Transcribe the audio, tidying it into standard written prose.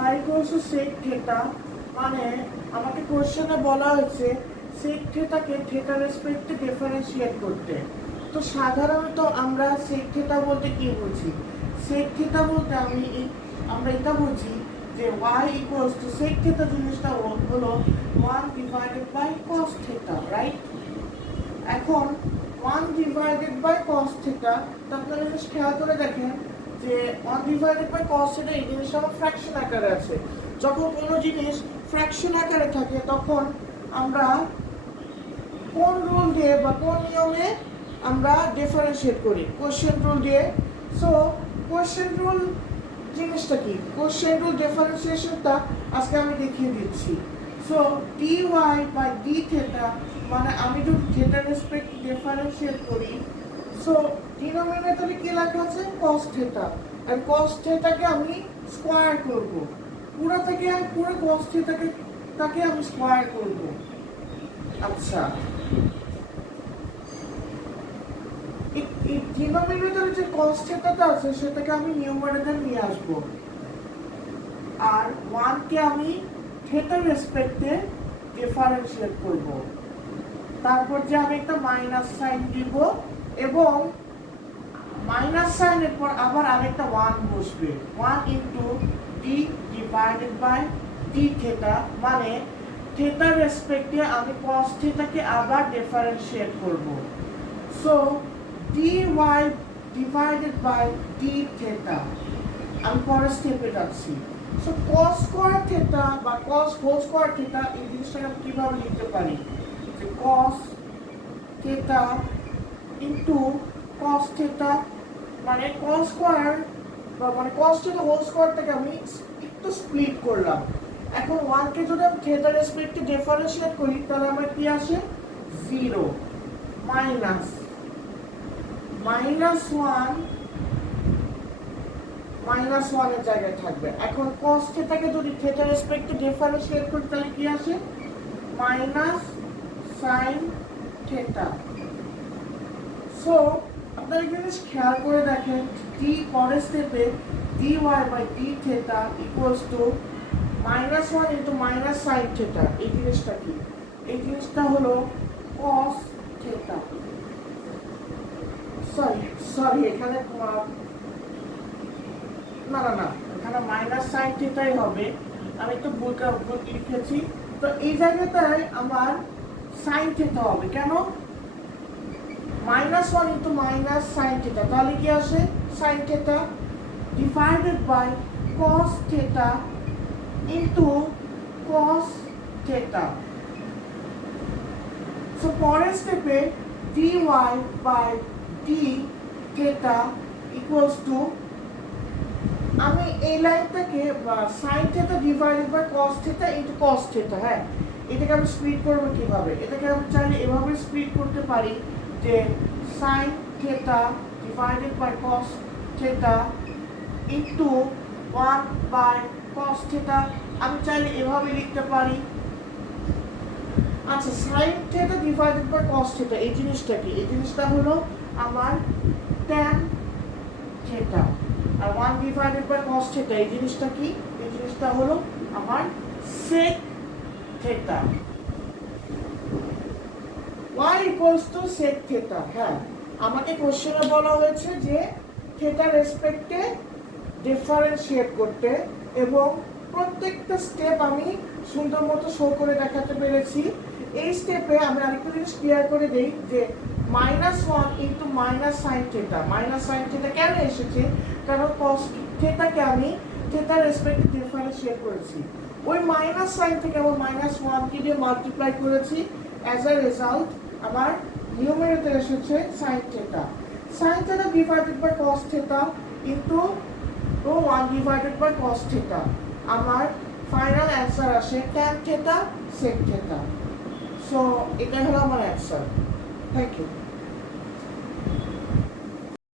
y equals to sec theta মানে আমাকে কোশ্চেনে বলা হয়েছে sec theta কে theta রেসপেক্টে ডিফারেন্সিয়েট করতে। তো সাধারণত আমরা sec theta বলতে কি বুঝি? sec theta বলতে আমরা এটা বুঝি যে y equals to sec theta জিনিসটা হলো 1 divided by cos theta, right? এখন 1 divided by cos theta, তো আপনারা যদি খেয়াল করে দেখেন যে 1 divided by cos theta এই জিনিসটা আমার ফ্র্যাকশন আকারে আছে। যখন কোনো জিনিস ফ্র্যাকশন আকারে থাকে তখন আমরা কোন রুল দিয়ে বা কোন নিয়মে আমরা ডিফারেন্সিয়েট করি? কোশ্চেন রুল দিয়ে। সো কোশ্চেন রুল জিনিসটা কি? কোশ্চেন রুল ডিফারেন্সিয়েশনটা আজকে আমি দেখিয়ে দিচ্ছি। So dy by d theta মানে আমি যদি থিটা রেসপেক্ট ডিফারেন্সিয়েট করি, সো ডিনোমিনেটরে কি লেখা আছে? cos theta. আর cos থিটাকে আমি স্কয়ার করব। পুরো cos থিটাকে আমি স্কয়ার করব। আচ্ছা, এই ডিনোমিনেটরে যে cos থিটাটা আছে সেটাকে আমি নিউমারেটরে নিয়ে আসব। আর 1 কে আমি থিটা রেসপেক্টে ডিফারেন্সিয়েট করব। তারপর যে আমি একটা মাইনাস সাইন দিব এবং মাইনাস সাইনের পর আবার আরেকটা 1 বসবে। 1 into d divided by d theta মানে থিটা রেসপেক্টে আমি cos থিটাকে আবার ডিফারেন্সিয়েট করব। So dy divided by d theta. আমি পরের স্টেপে যাচ্ছি। সো cos স্কয়ার থিটা বা cos হোল স্কয়ার থিটা এই জিনিসটাকে আমি কিভাবে লিখতে পারি? যে cos theta into cos theta মানে cos স্কয়ার মানে cos থিটা হোল স্কয়ারটাকে আমি একটু স্প্লিট করলাম। এখন 1 কে যদি আমি থিটা রেসপেক্টে ডিফারেন্সিয়েট করি তাহলে আমার কি আসে? 0 মাইনাস 1 এর জায়গায় থাকবে। এখন cos থিটাকে যদি থিটা রেসপেক্টে ডিফারেন্সিয়েট করি তাহলে কি আসে? Minus sin theta. সো আপনারা একটা জিনিস খেয়াল করে দেখেন, d পরের স্টেপে dy by d theta equals to -1 into minus sin theta. এই জিনিসটা কি? এই জিনিসটা হলো cos থিটা। সরি এখানে না এখানে মাইনাস sin থিটাই হবে। আমি একটু ভুল লিখেছি। তো এই জায়গাটায় আমার sin থিটা হবে। কেন? -1 ইনটু মাইনাস sin থিটা তাহলে কি আসে? sin theta divided by cos theta into cos theta. So পরের স্টেপে dy by d theta equals to আমি এই লাইনটাকে sin theta divided by cos theta into cos theta. হ্যাঁ, এটাকে আমি স্প্লিট করব কিভাবে? এটাকে আমি চাইলে এভাবে স্প্লিট করতে পারি যে sin theta divided by cos theta into 1 by cos theta. আমি চাইলে এভাবে লিখতে পারি। আচ্ছা, sin theta divided by cos theta এই জিনিসটা কি? এই জিনিসটা হলো আমার tan থিটা। আর 1 ডিভাইডেড বাই cos থিটা এই জিনিসটা কি? এই জিনিসটা হলো আমার sec theta. y equals to sec theta. হ্যাঁ, আমাকে কোশ্চেনে বলা হয়েছে যে থিটা রেসপেক্টে ডিফারেন্সিয়েট করতে এবং প্রত্যেকটা স্টেপ আমি সুন্দর মতো শো করে দেখাতে পেরেছি। এই স্টেপে আমি আরেকটা জিনিস ক্লিয়ার করে দেই যে -1 into minus sin theta. Minus sin theta কেন এসেছে? কারণ cos থিটাকে আমি থিটা রেসপেক্টে ডিফারেন্সিয়েট করেছি। ওই মাইনাস সাইন থেকে আমার -1 কে দিয়ে মাল্টিপ্লাই করেছি। অ্যাজ আ রেজাল্ট আমার নিউমারেটর এসেছে sin theta. sin theta divided by cos theta into 1 divided by cos theta. আমার ফাইনাল অ্যান্সার আসে tan theta sec theta. So এটা হলো আমার অ্যান্সার। Thank you.